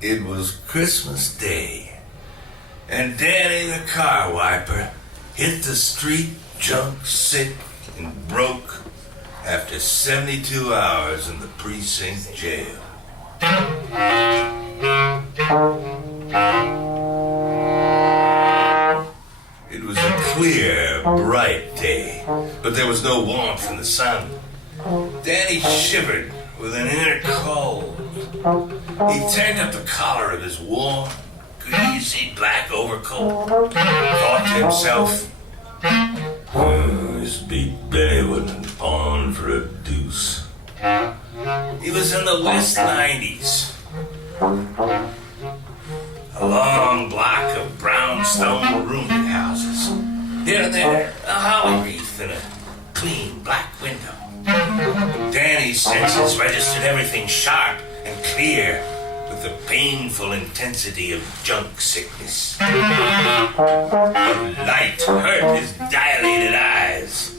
It was Christmas Day, and Danny the car wiper hit the street drunk, sick, and broke after 72 hours in the precinct jail. It was a clear, bright day, but there was no warmth in the sun. Danny shivered with an inner cold. He turned up the collar of his warm, greasy black overcoat, thought to himself, this beat Benny wouldn't pawn for a deuce. He was in the West 90s. A long block of brownstone rooming houses. Here and there, a holly wreath and a clean black window. Danny's senses registered everything sharp and clear with the painful intensity of junk sickness. The light hurt his dilated eyes.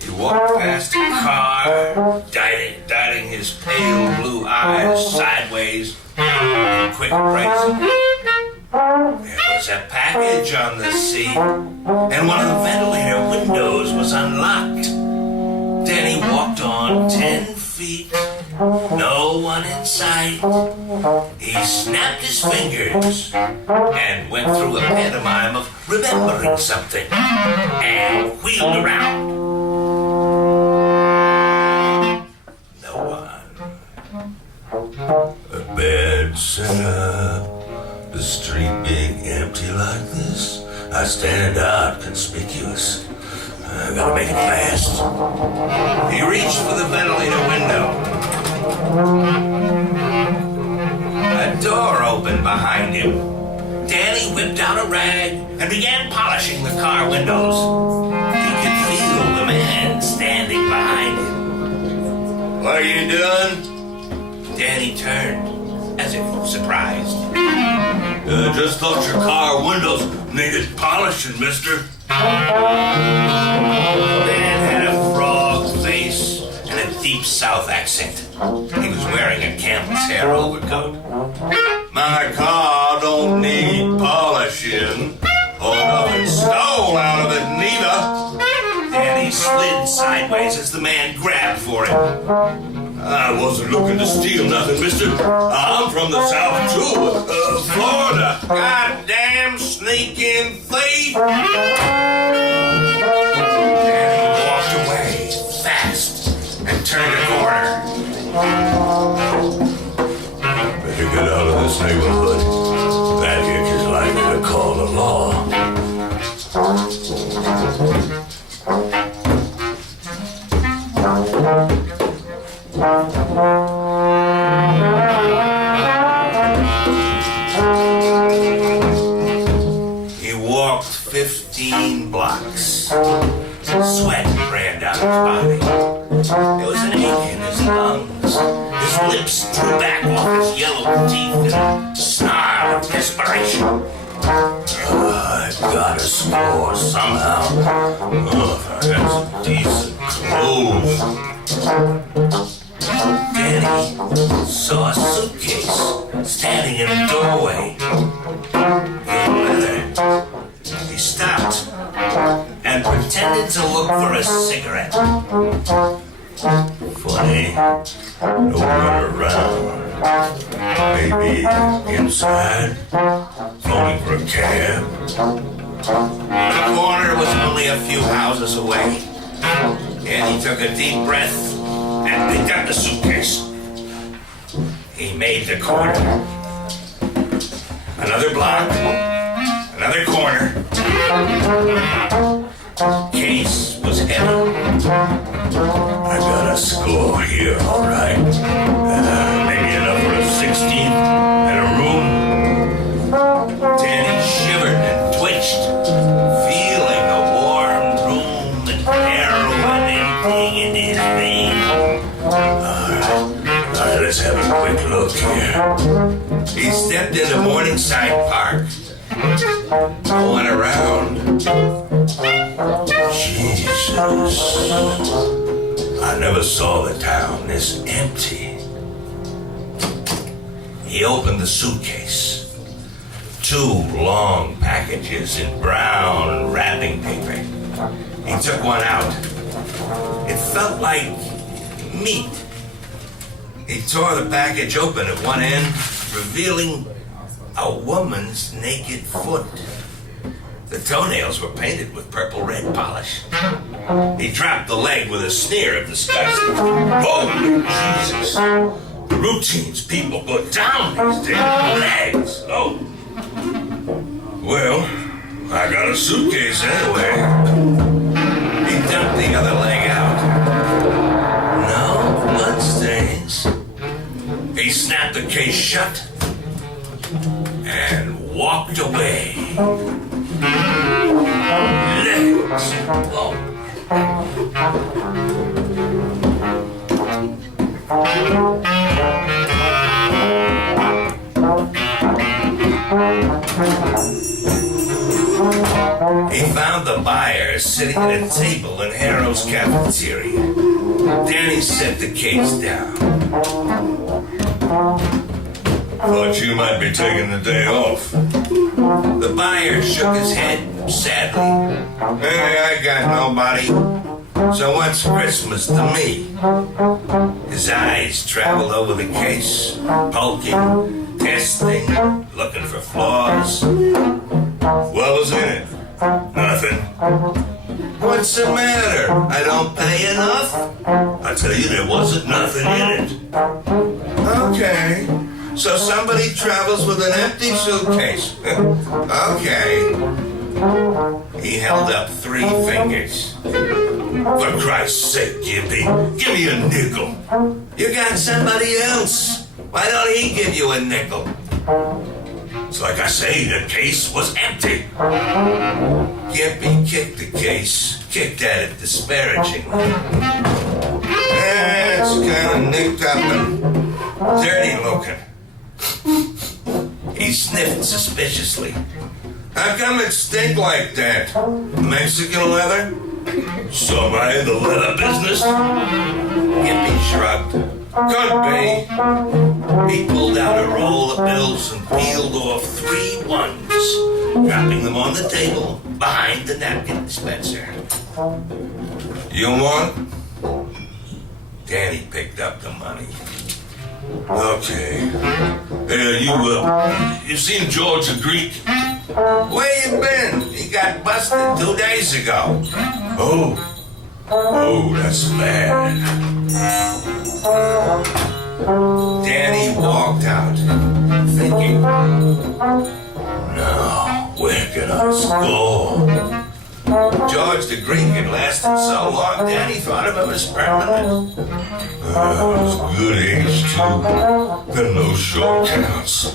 He walked past a car, darting his pale blue eyes sideways in quick appraisal. There was a package on the seat, and one of the ventilator windows was unlocked. Danny walked on 10 feet, no one in sight. He snapped his fingers and went through a pantomime of remembering something and wheeled around. No one. A bad setup. The street being empty like this, I stand out conspicuous. I gotta make it fast. He reached for the ventilator window. A door opened behind him. Danny whipped out a rag and began polishing the car windows. He could feel the man standing behind him. What are you doing? Danny turned, as if surprised. Just thought your car windows needed polishing, mister. The man had a frog face and a deep South accent. He was wearing a camel's hair overcoat. My car don't need polishing, or nothing stole out of it neither. Danny slid sideways as the man grabbed for him. I wasn't looking to steal nothing, mister. I'm from the South, too, Florida. Goddamn sneaking thief! Danny walked away fast and turned a corner. Better get out of this neighborhood. That hitch is likely to call the law. He walked 15 blocks. Sweat ran down his body. There was an ache in his lungs. His lips drew back off his yellow teeth in a snarl of desperation. I've got to score somehow. If I had some decent clothes. Danny saw a suitcase standing in a doorway. In leather. He stopped and pretended to look for a cigarette. Funny, no one around. Maybe inside, phoning for a cab. The corner was only a few houses away. And he took a deep breath and picked up the suitcase. He made the corner. Another block. Another corner. Case was heavy. I got a score here, all right. Maybe enough for a 16th and a room. Danny shivered and twitched, feeling the warm room and heroin emptying into his veins. All right, let's have a quick look here. He stepped into Morningside Park. No one around. Jesus. I never saw the town this empty. He opened the suitcase. 2 long packages in brown wrapping paper. He took one out. It felt like meat. He tore the package open at one end, revealing a woman's naked foot. The toenails were painted with purple-red polish. He dropped the leg with a sneer of disgust. Holy Jesus! The routines people put down these damn legs. Oh. Well, I got a suitcase anyway. He dumped the other leg out. No bloodstains. He snapped the case shut and walked away. Legs. Oh. He found the buyer sitting at a table in Harrow's cafeteria. Danny set the case down. Thought you might be taking the day off. The buyer shook his head sadly. Hey, I got nobody. So what's Christmas to me? His eyes traveled over the case, poking, testing, looking for flaws. What was in it? Nothing. What's the matter? I don't pay enough? I tell you, there wasn't nothing in it. Okay. So somebody travels with an empty suitcase. Okay. He held up 3 fingers. For Christ's sake, Gimpy, give me a nickel. You got somebody else. Why don't he give you a nickel? It's like I say, the case was empty. Gimpy kicked the case, kicked at it disparagingly. It's kind of nicked up and dirty looking. He sniffed suspiciously. How come it stink like that? Mexican leather? Somebody in the leather business? Gimpy shrugged. Could be. He pulled out a roll of bills and peeled off 3 ones, dropping them on the table behind the napkin dispenser. You want? Danny picked up the money. Okay. Hey, you seen George the Greek? Where you been? He got busted 2 days ago. Oh, that's bad. Danny walked out, thinking, now, where can I score? George the Greek had lasted so long, Danny thought of him as permanent. It was a good age, too. There are no shortcuts.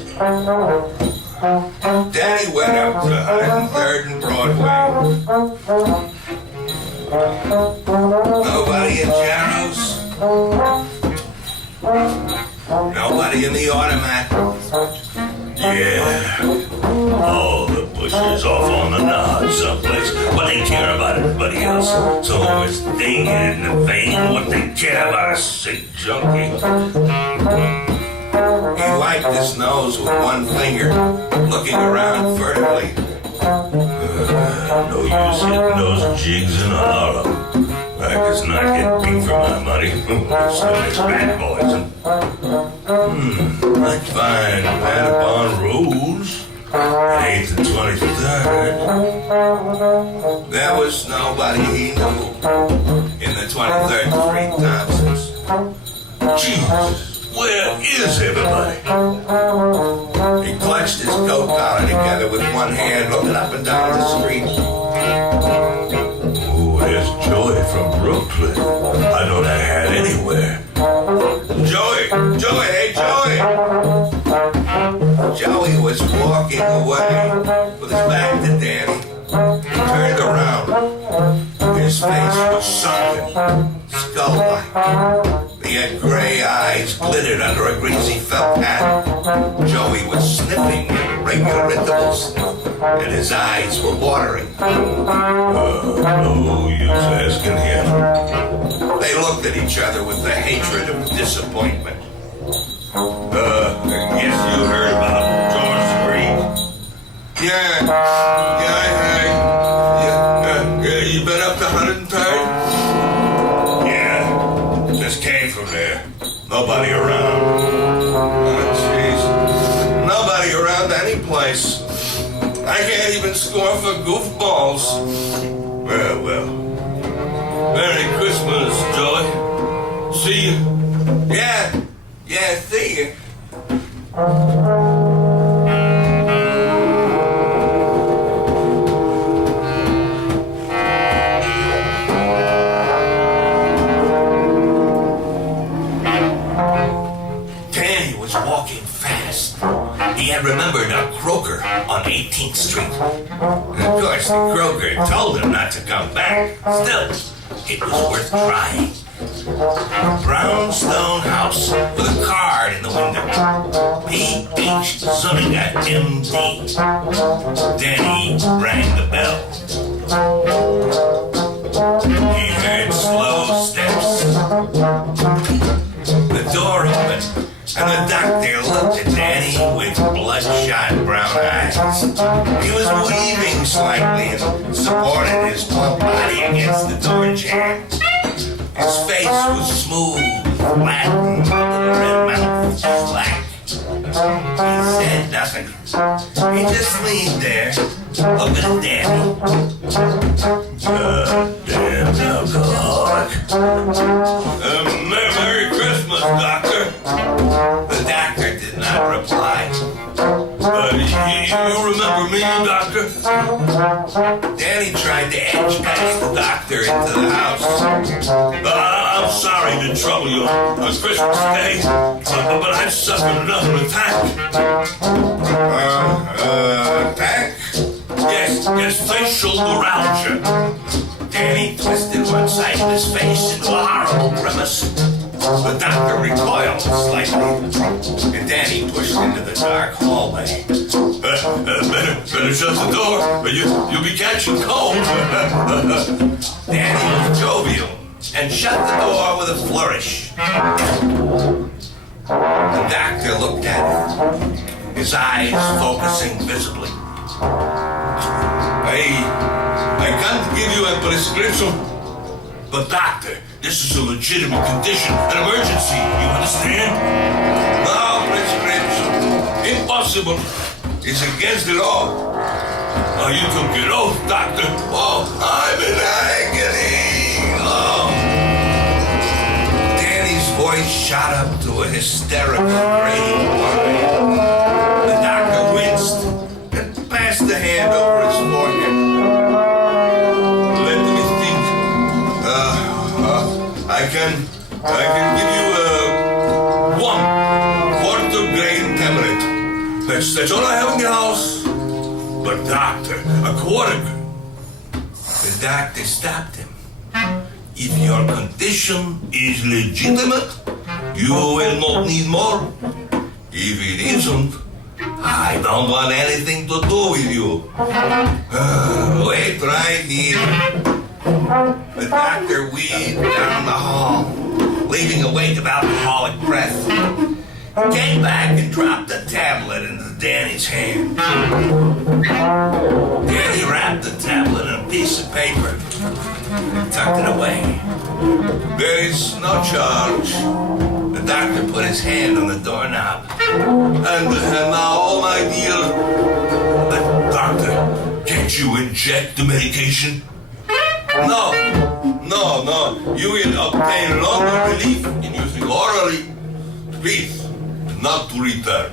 Danny went up to 103rd and Broadway. Nobody in Jarrows? Nobody in the automat? Yeah. All the bushes off on the nod someplace. What they care about everybody else. So long as they get in the vein, what they care about a sick junkie. He wiped his nose with one finger, looking around furtively. No use hitting those jigs in Harlem. Crackers not get beat for my money. Still it's bad boys. I'd find Matabon Rose at 8th and 23rd. There was nobody he knew in the 23rd Street Thompsons. Jesus, where is everybody? He clutched his coat collar together with one hand, looking up and down the street. There's Joey from Brooklyn. I know that hat anywhere. Joey! Hey, Joey! Joey was walking away with his back to Danny. He turned around. His face was sunken, skull-like. He had gray eyes glittered under a greasy felt hat. Joey was sniffing at regular intervals, and his eyes were watering. No use asking him. They looked at each other with the hatred of disappointment. I guess you heard about George Creek. Yeah, I heard. Yeah, you been up to 103rd? Yeah, just came from there. Nobody around. Oh, jeez. Nobody around any place. I can't even score for goofballs. Well. Merry Christmas, Joey. See you. Yeah, see you. Danny was walking fast. He had remembered a croaker on 18th Street. Of course, the croaker told him not to come back. Still, it was worth trying. A brownstone house with a card in the window. P.H. Zuniga, M.D. Danny rang the bell. He heard slow steps. The door opened, and the doctor looked at Danny with bloodshot brown eyes. He was weaving slightly and supported his plump body against the door jamb. His face was smooth, flat, and with a red mouth, black. He said nothing. He just leaned there, looking at Danny. Goddamn alcoholic. Merry Christmas, Doctor. The doctor did not reply. You remember me, Doctor? Danny tried to edge past the doctor into the house. I'm sorry to trouble you on Christmas Day, but I've suffered another attack. Attack? Yes, facial neuralgia. Danny twisted one side of his face into a horrible grimace. The doctor recoiled slightly, and Danny pushed into the dark hallway. Better shut the door, or you'll be catching cold. Danny was jovial and shut the door with a flourish. The doctor looked at him, his eyes focusing visibly. I can't give you a prescription. But doctor, this is a legitimate condition, an emergency, you understand? No prescription. Impossible. It's against the law. Oh, you took your oath, doctor. Oh, I'm in agony. Oh. Danny's voice shot up to a hysterical grating whine. The doctor winced and passed the hand over his forehead. I can give you 1 quarter grain tablette. That's all I have in the house. But doctor, a quarter. The doctor stopped him. If your condition is legitimate, you will not need more. If it isn't, I don't want anything to do with you. Wait right here. The doctor weaved down the hall, leaving a wake of alcoholic breath. He came back and dropped the tablet into Danny's hand. Danny wrapped the tablet in a piece of paper and tucked it away. There is no charge. The doctor put his hand on the doorknob. And now, oh my dear. But doctor, can't you inject the medication? No. You will obtain longer relief in using orally. Please, not to return.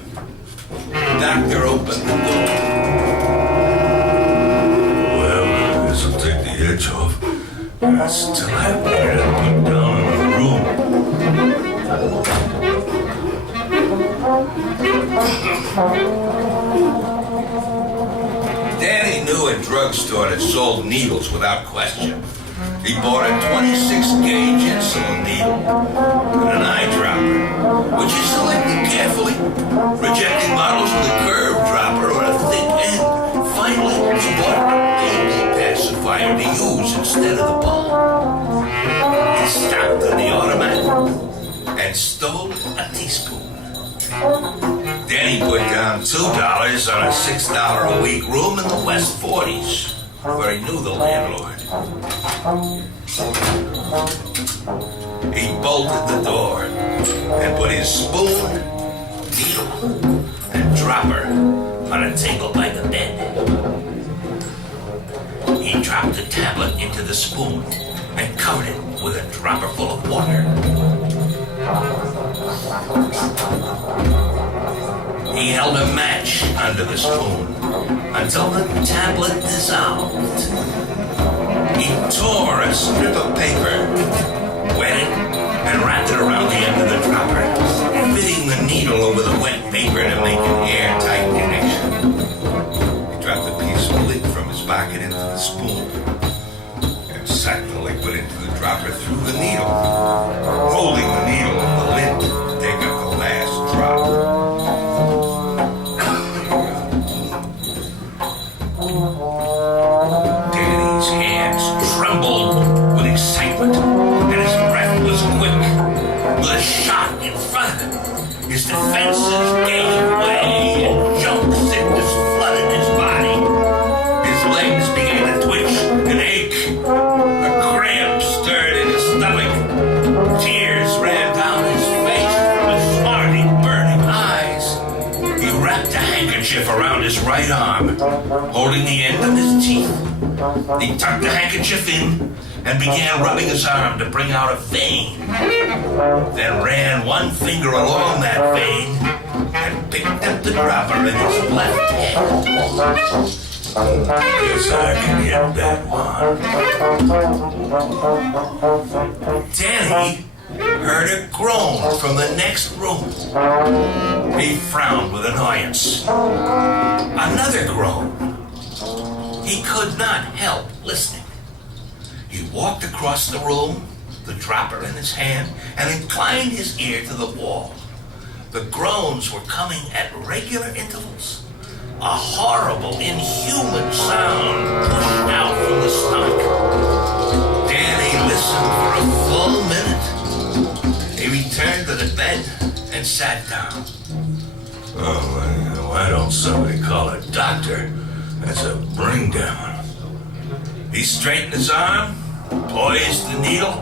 The doctor opened the door. Well, this will take the edge off. I still have to get put down in the room. Danny knew a drugstore that sold needles without question. He bought a 26-gauge insulin needle and an eyedropper, which he selected carefully, rejecting models with a curved dropper or a thick end. Finally, he bought a baby pacifier to use instead of the bulb. He stopped on the automatic and stole a teaspoon. anything. Danny put down $2 on a $6 a week room in the West 40s, where he knew the landlord. He bolted the door and put his spoon, needle, and dropper on a table by the bed. He dropped the tablet into the spoon and covered it with a dropper full of water. He held a match under the spoon until the tablet dissolved. He tore a strip of paper, wet it, and wrapped it around the end of the dropper, fitting the needle over the wet paper to make an airtight connection. He dropped a piece of lint from his pocket into the spoon and sucked the liquid into the dropper through the needle, holding the needle and the lint to take up the last drop. Danny's hands trembled with excitement, and his breath was quick. With a shot in front of him, his defenses gave way and junk sickness flooded his body. His legs began to twitch and ache. A cramp stirred in his stomach. Tears ran down his face from his smarting, burning eyes. He wrapped a handkerchief around his right arm, holding the end of his teeth. He tucked the handkerchief in and began rubbing his arm to bring out a vein. Then ran one finger along that vein and picked up the dropper in his left hand. Guess I can hit that one. Danny heard a groan from the next room. He frowned with annoyance. Another groan. He could not help listening. He walked across the room, the dropper in his hand, and inclined his ear to the wall. The groans were coming at regular intervals. A horrible, inhuman sound pushed out from the stomach. Danny listened for a full minute. He returned to the bed and sat down. Oh, why don't somebody call a doctor? That's a bring down. He straightened his arm, poised the needle,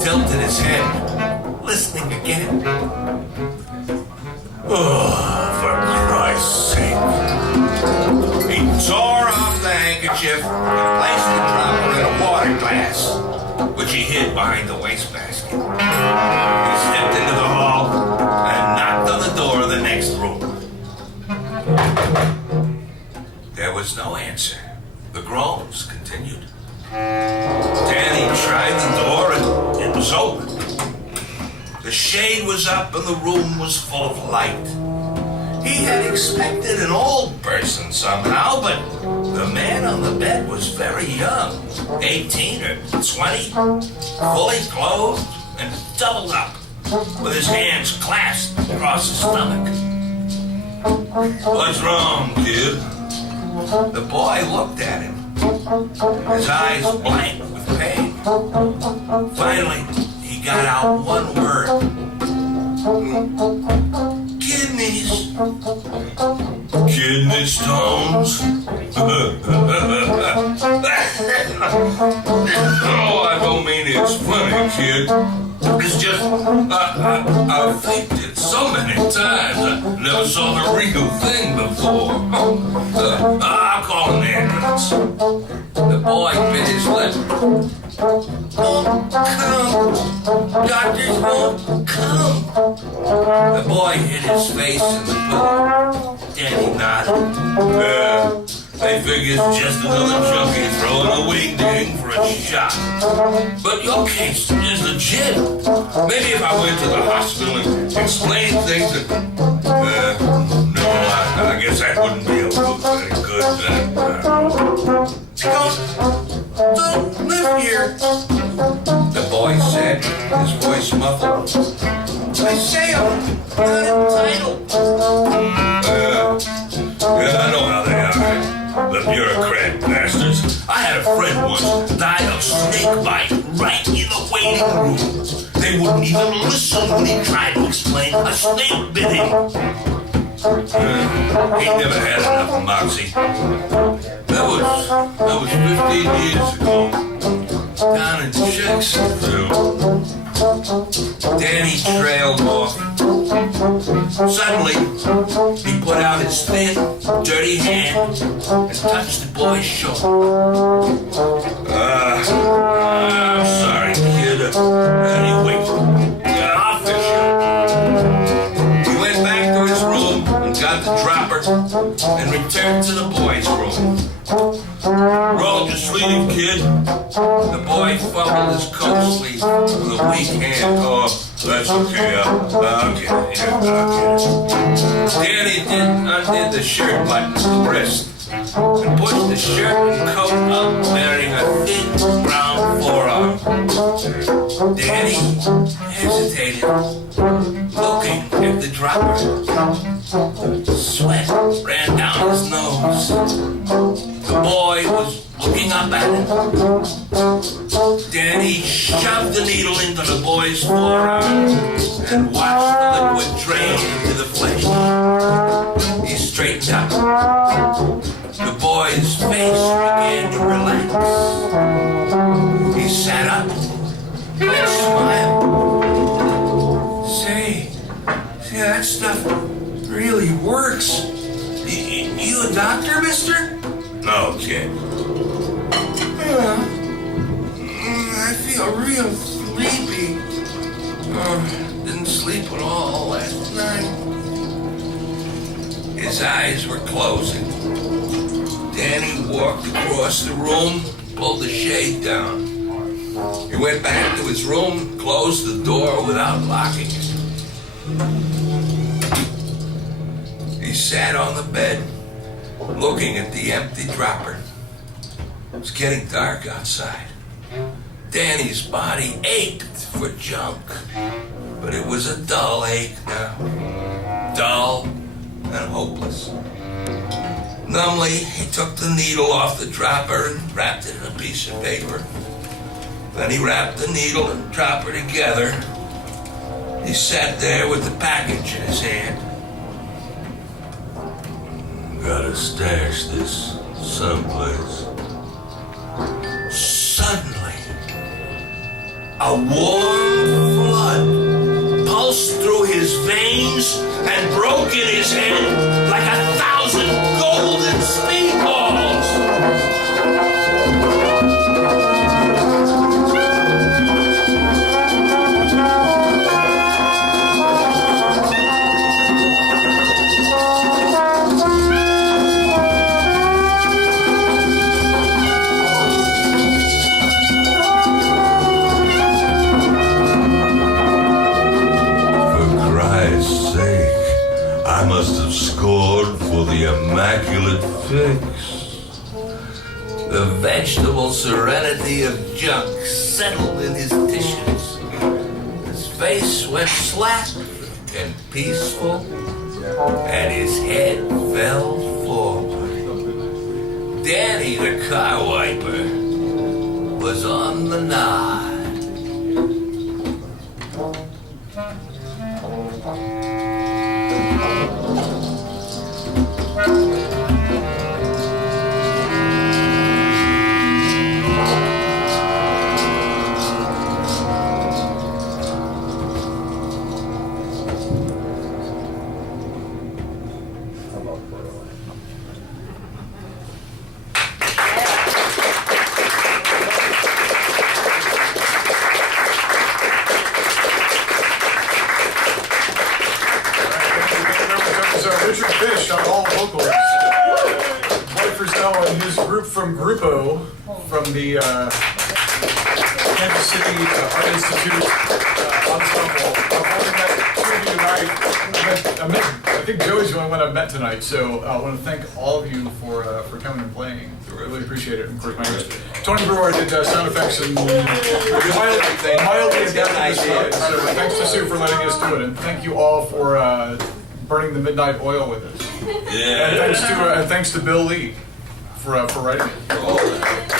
tilted his head, listening again. Oh, for Christ's sake. He tore off the handkerchief and placed the dropper in a water glass, which he hid behind the wastebasket. He stepped into the hall and knocked on the door of the next room. There was no answer. The groans continued. Danny tried the door and it was open. The shade was up and the room was full of light. He had expected an old person somehow, but the man on the bed was very young, 18 or 20, fully clothed and doubled up, with his hands clasped across his stomach. What's wrong, kid? The boy looked at him, his eyes blank with pain. Finally, he got out one word. Kidneys. Kidney stones? Oh, I don't mean it's funny, kid. It's just, I've faked it so many times. I never saw the real thing before. I'll call an ambulance. The boy bit his lip. Won't come. Doctors won't come. The boy hid his face in the pillow. Danny nodded. They figure it's just another junkie throwing a wing-ding for a shot. But your case is legit. Maybe if I went to the hospital and explained things that... no, I guess that wouldn't be very good. Don't live here, the boy said, his voice muffled. I say I'm not entitled. Yeah, I know how they are. The bureaucrat bastards. I had a friend once died of snake bite right in the waiting room. They wouldn't even listen when he tried to explain a snake bit him. He never had enough moxie. That was 15 years ago. Down in Jacksonville. Danny trailed off. Suddenly, he put out his thin, dirty hand and touched the boy's shoulder. I'm sorry, kid. Anyway, I'll fix you. He went back to his room and got the dropper and returned to the boy's room. Roll your sleeve, kid. The boy fumbled his coat sleeve with a weak hand. Oh, that's okay. I'll get it. Danny undid the shirt button to the wrist and pushed the shirt and coat up, wearing a thin brown forearm. Danny hesitated, looking at the dropper. Sweat ran down his nose. The boy was looking up at him. Danny shoved the needle into the boy's forearm and watched the liquid drain into the flesh. He straightened up. The boy's face began to relax. He sat up and smiled. Say, that stuff really works. You a doctor, mister? No, kid. I feel real sleepy. Didn't sleep at all last night. His eyes were closing. Danny walked across the room, pulled the shade down. He went back to his room, closed the door without locking it. He sat on the bed, looking at the empty dropper. It was getting dark outside. Danny's body ached for junk, but it was a dull ache now. Dull and hopeless. Numbly, he took the needle off the dropper and wrapped it in a piece of paper. Then he wrapped the needle and dropper together. He sat there with the package in his hand. Gotta stash this someplace. Suddenly, a warm flood pulsed through his veins and broke in his head like 1,000 golden speedballs. I must have scored for the immaculate fix. The vegetable serenity of junk settled in his tissues. His face went slack and peaceful, and his head fell forward. Danny the car wiper was on the nod. On all vocals. Dwight Frizzell and his group from Gruppo from the Kansas City Art Institute ensemble. I've only met two of you tonight. I think Joey's the only one I've met tonight, so I want to thank all of you for coming and playing. I really appreciate it. And of course, my host, Tony Brewer, did sound effects and mildly adapted this side. So thanks to Sue for letting us do it, and thank you all for burning the midnight oil with us. Yeah. And thanks to Bill Lee for writing it.